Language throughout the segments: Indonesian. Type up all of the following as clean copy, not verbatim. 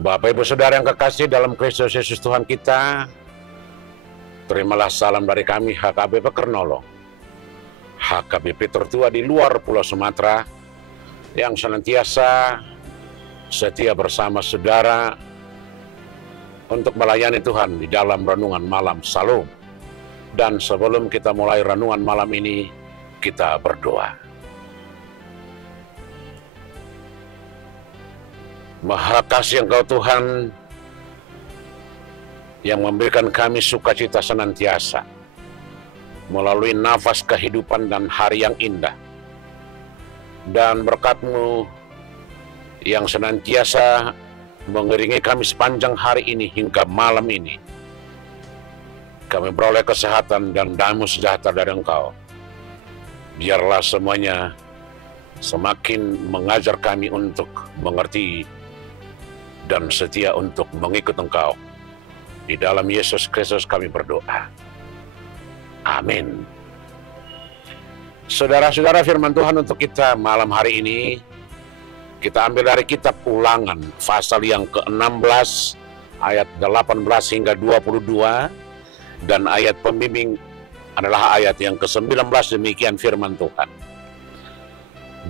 Bapak Ibu Saudara yang kekasih dalam Kristus Yesus Tuhan kita, terimalah salam dari kami HKBP Kernolong, HKBP tertua di luar Pulau Sumatera, yang senantiasa setia bersama saudara untuk melayani Tuhan di dalam renungan malam Salum. Dan sebelum kita mulai renungan malam ini, kita berdoa. Maha kasih Engkau Tuhan yang memberikan kami sukacita senantiasa melalui nafas kehidupan dan hari yang indah, dan berkat-Mu yang senantiasa mengiringi kami sepanjang hari ini hingga malam ini. Kami beroleh kesehatan dan damai sejahtera dari Engkau. Biarlah semuanya semakin mengajar kami untuk mengerti dan setia untuk mengikut Engkau. Di dalam Yesus Kristus kami berdoa. Amin. Saudara-saudara, firman Tuhan untuk kita malam hari ini, kita ambil dari kitab Ulangan, pasal yang ke-16, ayat 18 hingga 22, dan ayat pembimbing adalah ayat yang ke-19, demikian firman Tuhan.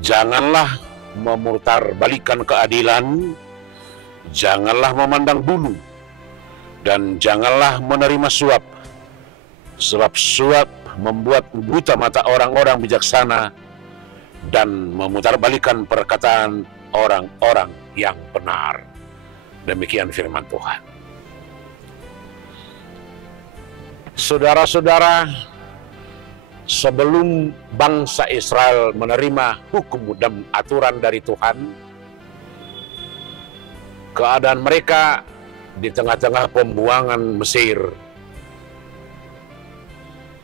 Janganlah memutarbalikan keadilan, janganlah memandang bulu, dan janganlah menerima suap, sebab suap membuat buta mata orang-orang bijaksana dan memutarbalikan perkataan orang-orang yang benar. Demikian firman Tuhan. Saudara-saudara, sebelum bangsa Israel menerima hukum dan aturan dari Tuhan, keadaan mereka di tengah-tengah pembuangan Mesir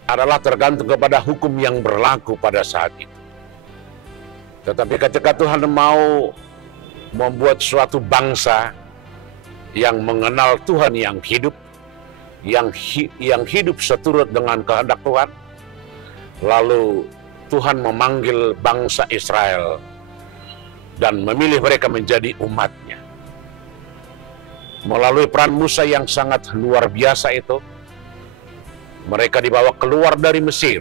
adalah tergantung kepada hukum yang berlaku pada saat itu. Tetapi ketika Tuhan mau membuat suatu bangsa yang mengenal Tuhan yang hidup, yang hidup seturut dengan kehendak Tuhan, lalu Tuhan memanggil bangsa Israel dan memilih mereka menjadi umat-Nya. Melalui peran Musa yang sangat luar biasa itu, mereka dibawa keluar dari Mesir.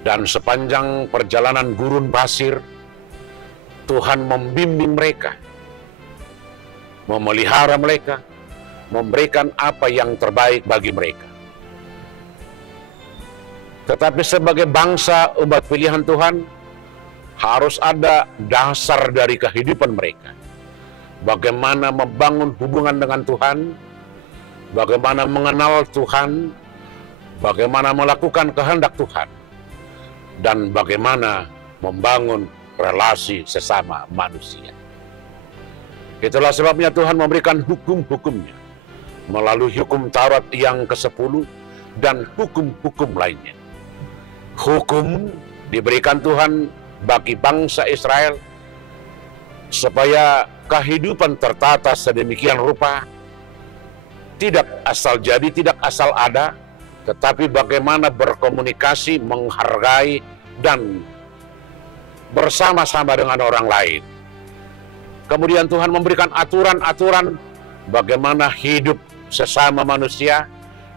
Dan sepanjang perjalanan gurun pasir, Tuhan membimbing mereka, memelihara mereka, memberikan apa yang terbaik bagi mereka. Tetapi sebagai bangsa umat pilihan Tuhan, harus ada dasar dari kehidupan mereka. Bagaimana membangun hubungan dengan Tuhan, bagaimana mengenal Tuhan, bagaimana melakukan kehendak Tuhan, dan bagaimana membangun relasi sesama manusia. Itulah sebabnya Tuhan memberikan hukum-hukumnya melalui hukum Taurat yang ke-10 dan hukum-hukum lainnya. Hukum diberikan Tuhan bagi bangsa Israel supaya kehidupan tertata sedemikian rupa, tidak asal jadi, tidak asal ada, tetapi bagaimana berkomunikasi, menghargai, dan bersama-sama dengan orang lain. Kemudian Tuhan memberikan aturan-aturan bagaimana hidup sesama manusia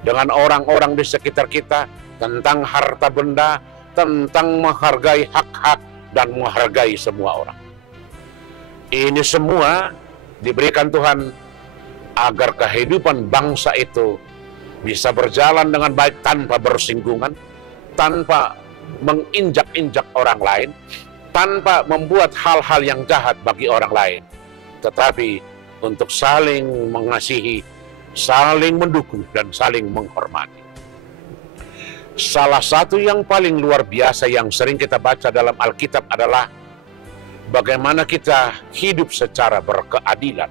dengan orang-orang di sekitar kita, tentang harta benda, tentang menghargai hak-hak, dan menghargai semua orang. Ini semua diberikan Tuhan agar kehidupan bangsa itu bisa berjalan dengan baik tanpa bersinggungan, tanpa menginjak-injak orang lain, tanpa membuat hal-hal yang jahat bagi orang lain, tetapi untuk saling mengasihi, saling mendukung, dan saling menghormati. Salah satu yang paling luar biasa yang sering kita baca dalam Alkitab adalah bagaimana kita hidup secara berkeadilan.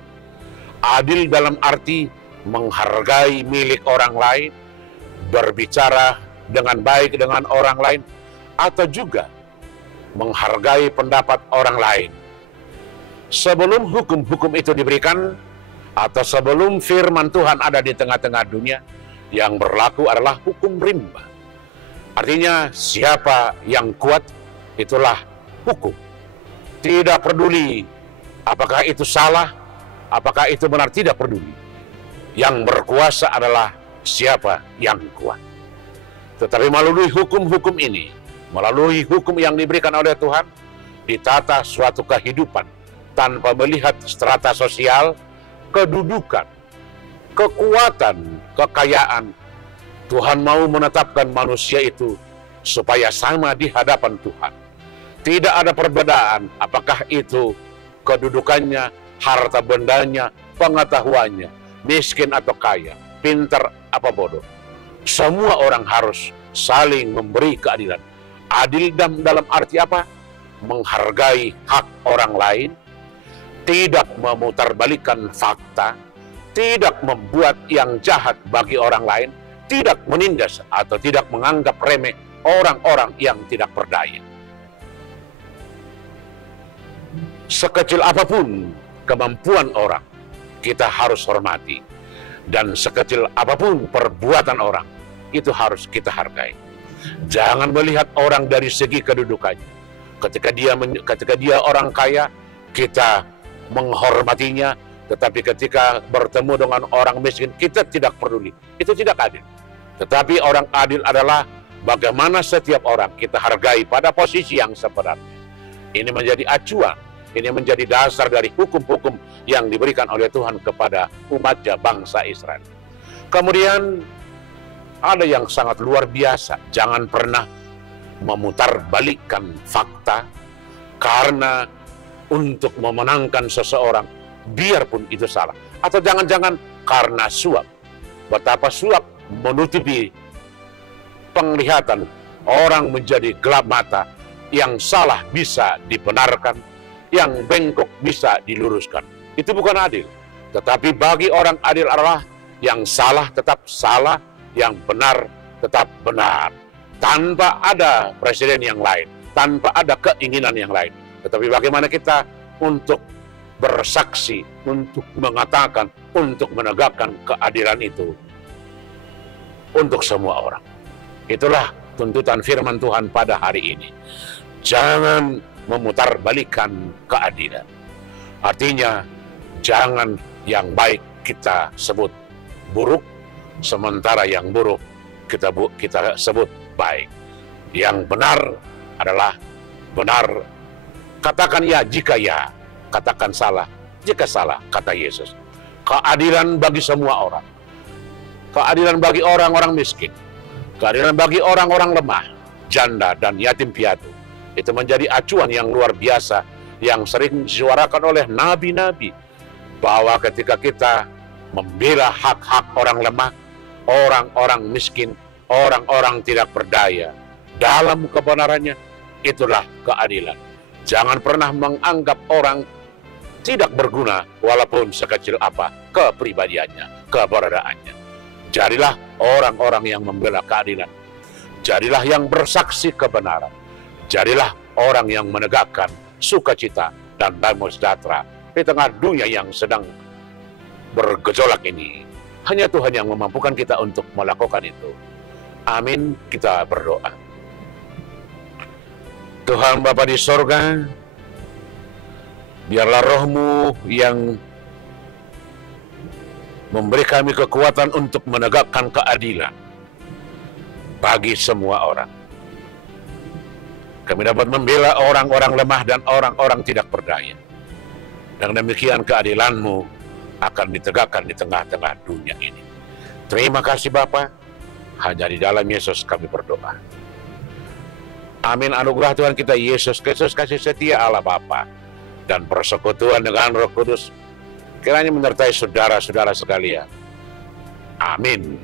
Adil dalam arti menghargai milik orang lain, berbicara dengan baik dengan orang lain, atau juga menghargai pendapat orang lain. Sebelum hukum-hukum itu diberikan, atau sebelum firman Tuhan ada di tengah-tengah dunia, yang berlaku adalah hukum rimba. Artinya siapa yang kuat, itulah hukum. Tidak peduli apakah itu salah, Apakah itu benar? Tidak peduli. Yang berkuasa adalah siapa yang kuat. Tetapi melalui hukum-hukum ini, melalui hukum yang diberikan oleh Tuhan, ditata suatu kehidupan tanpa melihat strata sosial, kedudukan, kekuatan, kekayaan. Tuhan mau menetapkan manusia itu supaya sama di hadapan Tuhan. Tidak ada perbedaan apakah itu kedudukannya, harta bendanya, pengetahuannya, miskin atau kaya, pintar apa bodoh. Semua orang harus saling memberi keadilan. Adil dalam arti apa? Menghargai hak orang lain, tidak memutarbalikkan fakta, tidak membuat yang jahat bagi orang lain, tidak menindas atau tidak menganggap remeh orang-orang yang tidak berdaya. Sekecil apapun kemampuan orang, kita harus hormati. Dan sekecil apapun perbuatan orang, itu harus kita hargai. Jangan melihat orang dari segi kedudukannya. Ketika dia orang kaya, kita menghormatinya. Tetapi ketika bertemu dengan orang miskin, kita tidak peduli. Itu tidak adil. Tetapi orang adil adalah bagaimana setiap orang kita hargai pada posisi yang sebenarnya. Ini menjadi acuan. Ini menjadi dasar dari hukum-hukum yang diberikan oleh Tuhan kepada umatnya, bangsa Israel. Kemudian ada yang sangat luar biasa. Jangan pernah memutarbalikkan fakta karena untuk memenangkan seseorang, biarpun itu salah. Atau jangan-jangan karena suap. Betapa suap menutupi penglihatan, orang menjadi gelap mata, yang salah bisa dibenarkan, yang bengkok bisa diluruskan. Itu bukan adil. Tetapi bagi orang adil adalah yang salah tetap salah, yang benar tetap benar. Tanpa ada presiden yang lain, tanpa ada keinginan yang lain. Tetapi bagaimana kita untuk bersaksi, untuk mengatakan, untuk menegakkan keadilan itu untuk semua orang. Itulah tuntutan firman Tuhan pada hari ini. Jangan memutarbalikkan keadilan. Artinya, jangan yang baik kita sebut buruk, sementara yang buruk kita sebut baik. Yang benar adalah benar. Katakan ya jika ya, katakan salah jika salah, kata Yesus. Keadilan bagi semua orang. Keadilan bagi orang-orang miskin. Keadilan bagi orang-orang lemah, janda dan yatim piatu. Itu menjadi acuan yang luar biasa yang sering disuarakan oleh nabi-nabi, bahwa ketika kita membela hak-hak orang lemah, orang-orang miskin, orang-orang tidak berdaya dalam kebenarannya, itulah keadilan. Jangan pernah menganggap orang tidak berguna walaupun sekecil apa kepribadiannya, keberadaannya. Jadilah orang-orang yang membela keadilan. Jadilah yang bersaksi kebenaran. Jadilah orang yang menegakkan sukacita dan damai sejahtera di tengah dunia yang sedang bergejolak ini. Hanya Tuhan yang memampukan kita untuk melakukan itu. Amin. Kita berdoa. Tuhan Bapa di sorga, biarlah Roh-Mu yang memberi kami kekuatan untuk menegakkan keadilan bagi semua orang. Kami dapat membela orang-orang lemah dan orang-orang tidak berdaya. Dan demikian keadilan-Mu akan ditegakkan di tengah-tengah dunia ini. Terima kasih Bapa. Hanya di dalam Yesus kami berdoa. Amin. Anugerah Tuhan kita Yesus Kristus, kasih setia Allah Bapa, dan persekutuan dengan Roh Kudus kiranya menyertai saudara-saudara sekalian. Amin.